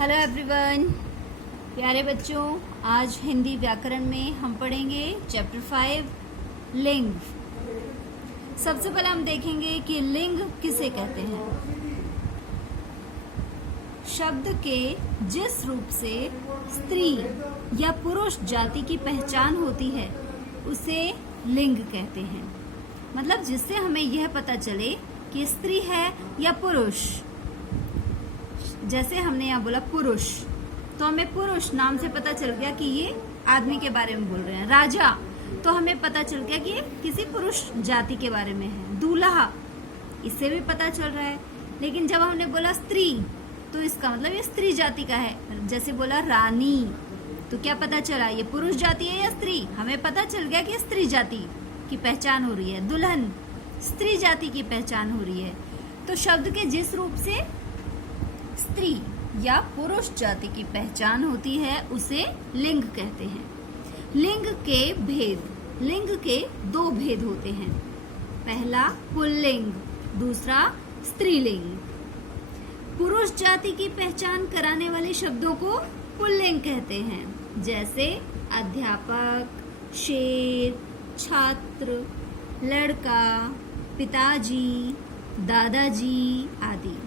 Hello everyone, प्यारे बच्चों। आज हिंदी व्याकरण में हम पढ़ेंगे चैप्टर 5 लिंग। सबसे पहले हम देखेंगे कि लिंग किसे कहते हैं। शब्द के जिस रूप से स्त्री या पुरुष जाति की पहचान होती है उसे लिंग कहते हैं। मतलब जिससे हमें यह पता चले कि स्त्री है या पुरुष। जैसे हमने यहाँ बोला पुरुष, तो हमें पुरुष नाम से पता चल गया कि ये आदमी के बारे में बोल रहे हैं। राजा, तो हमें पता चल गया कि ये किसी पुरुष जाति के बारे में है। दूल्हा, इससे भी पता चल रहा है। लेकिन जब हमने बोला स्त्री, तो इसका मतलब ये स्त्री जाति का है। जैसे बोला रानी, तो क्या पता चला ये पुरुष जाति है या स्त्री। हमें पता चल गया कि स्त्री जाति की पहचान हो रही है। दुल्हन, स्त्री जाति की पहचान हो रही है। तो शब्द के जिस रूप से स्त्री या पुरुष जाति की पहचान होती है उसे लिंग कहते हैं। लिंग के भेद, लिंग के दो भेद होते हैं। पहला पुल्लिंग, दूसरा स्त्रीलिंग। पुरुष जाति की पहचान कराने वाले शब्दों को पुल्लिंग कहते हैं। जैसे अध्यापक, शेर, छात्र, लड़का, पिताजी, दादाजी आदि।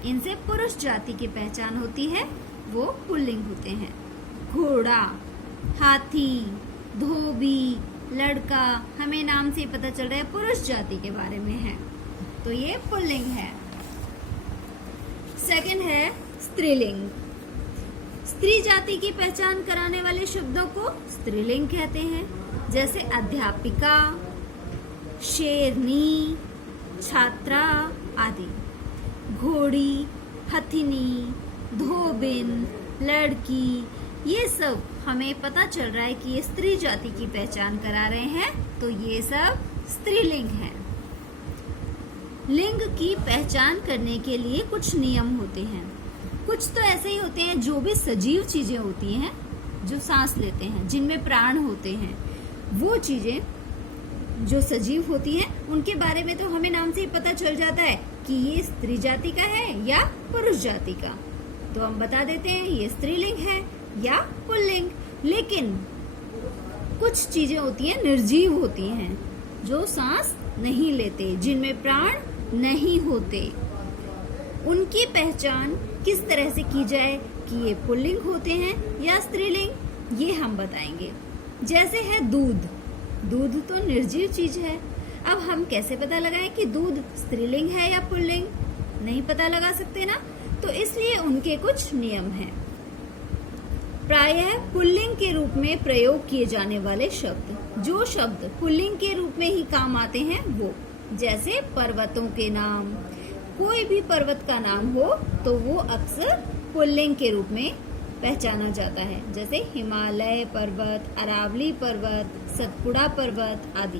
इनसे पुरुष जाति की पहचान होती है, वो पुल्लिंग होते हैं। घोड़ा, हाथी, धोबी, लड़का, हमें नाम से पता चल रहा है पुरुष जाति के बारे में है, तो ये पुल्लिंग है। सेकंड है स्त्रीलिंग। स्त्री जाति की पहचान कराने वाले शब्दों को स्त्रीलिंग कहते हैं। जैसे अध्यापिका, शेरनी, छात्रा आदि। घोड़ी, हथिनी, धोबिन, लड़की, ये सब हमें पता चल रहा है कि ये स्त्री जाति की पहचान करा रहे हैं, तो ये सब स्त्रीलिंग है। लिंग की पहचान करने के लिए कुछ नियम होते हैं। कुछ तो ऐसे ही होते हैं, जो भी सजीव चीजें होती हैं, जो सांस लेते हैं, जिनमें प्राण होते हैं, वो चीजें जो सजीव होती हैं उनके बारे में तो हमें नाम से ही पता चल जाता है कि ये स्त्री जाति का है या पुरुष जाति का। तो हम बता देते हैं ये स्त्रीलिंग है या पुल्लिंग। लेकिन कुछ चीजें होती हैं, निर्जीव होती हैं, जो सांस नहीं लेते, जिनमें प्राण नहीं होते। उनकी पहचान किस तरह से की जाए कि ये पुल्लिंग होते हैं या स्त्रीलिंग, ये हम बताएंगे। जैसे है दूध। दूध तो निर्जीव चीज है। अब हम कैसे पता लगाएं कि दूध स्त्रीलिंग है या पुल्लिंग? नहीं पता लगा सकते ना, तो इसलिए उनके कुछ नियम हैं। प्रायः पुल्लिंग के रूप में प्रयोग किए जाने वाले शब्द, जो शब्द पुल्लिंग के रूप में ही काम आते हैं वो, जैसे पर्वतों के नाम। कोई भी पर्वत का नाम हो तो वो अक्सर पुल्लिंग के रूप में पहचाना जाता है। जैसे हिमालय पर्वत, अरावली पर्वत, सतपुड़ा पर्वत आदि।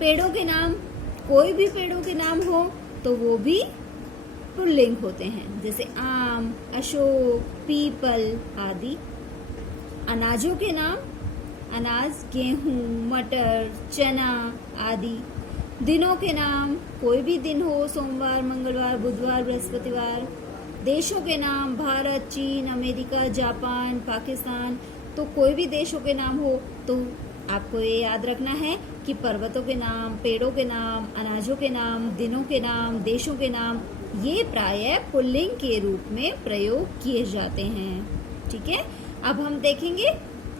पेड़ों के नाम, कोई भी पेड़ों के नाम हो तो वो भी पुल्लिंग होते हैं। जैसे आम, अशोक, पीपल आदि। अनाजों के नाम, अनाज, गेहूं, मटर, चना आदि। दिनों के नाम, कोई भी दिन हो, सोमवार, मंगलवार, बुधवार, बृहस्पतिवार। देशों के नाम, भारत, चीन, अमेरिका, जापान, पाकिस्तान। तो कोई भी देशों के नाम हो तो आपको ये याद रखना है कि पर्वतों के नाम, पेड़ों के नाम, अनाजों के नाम, दिनों के नाम, देशों के नाम, ये प्रायः पुल्लिंग के रूप में प्रयोग किए जाते हैं। ठीक है, अब हम देखेंगे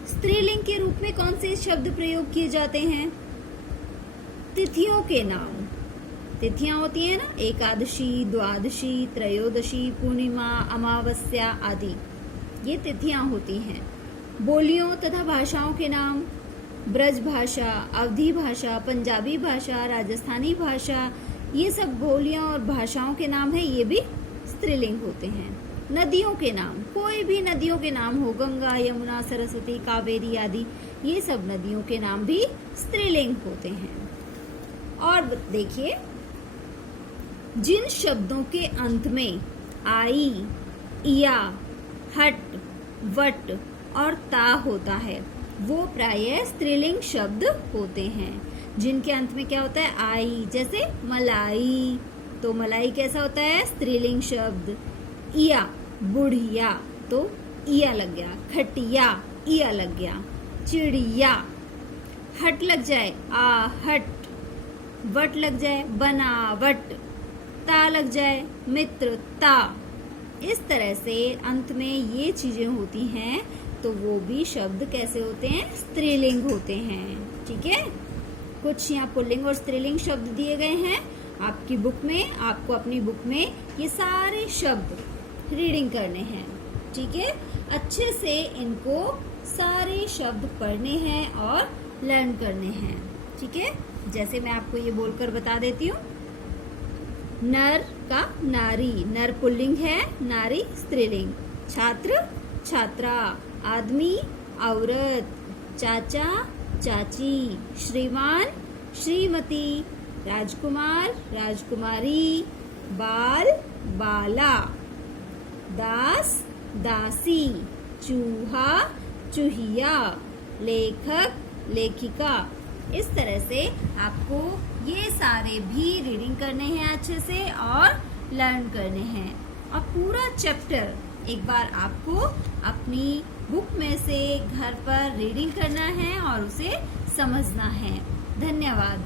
स्त्रीलिंग के रूप में कौन से शब्द प्रयोग किए जाते हैं। तिथियों के नाम। तिथियां होती है ना, एकादशी, द्वादशी, त्रयोदशी, पूर्णिमा, अमावस्या आदि, ये तिथियां होती हैं। बोलियों तथा भाषाओं के नाम, ब्रज भाषा, अवधी भाषा, पंजाबी भाषा, राजस्थानी भाषा, ये सब बोलियां और भाषाओं के नाम है, ये भी स्त्रीलिंग होते हैं। नदियों के नाम, कोई भी नदियों के नाम हो, गंगा, यमुना, सरस्वती, कावेरी आदि, ये सब नदियों के नाम भी स्त्रीलिंग होते हैं। और देखिए, जिन शब्दों के अंत में आई, इया, हट, वट और ता होता है वो प्रायः स्त्रीलिंग शब्द होते हैं। जिनके अंत में क्या होता है, आई। जैसे मलाई, तो मलाई कैसा होता है, स्त्रीलिंग शब्द। इया, बुढ़िया तो इया लग गया, खटिया इया लग गया, चिड़िया, हट लग जाए आहट, वट लग जाए बनावट, ता लग जाए मित्रता। इस तरह से अंत में ये चीजें होती हैं तो वो भी शब्द कैसे होते हैं, स्त्रीलिंग होते हैं। ठीक है, कुछ यहाँ पुल्लिंग और स्त्रीलिंग शब्द दिए गए हैं आपकी बुक में। आपको अपनी बुक में ये सारे शब्द रीडिंग करने हैं। ठीक है, अच्छे से इनको सारे शब्द पढ़ने हैं और लर्न करने हैं। ठीक है, जैसे मैं आपको ये बोलकर बता देती हूँ। नर का नारी, नर पुल्लिंग है, नारी स्त्रीलिंग। छात्र छात्रा, आदमी औरत, चाचा चाची, श्रीमान श्रीमती, राजकुमार राजकुमारी, बाल बाला, दास दासी, चूहा चूहिया, लेखक लेखिका। इस तरह से आपको ये सारे भी रीडिंग करने हैं अच्छे से और लर्न करने हैं। और पूरा चैप्टर एक बार आपको अपनी बुक में से घर पर रीडिंग करना है और उसे समझना है। धन्यवाद।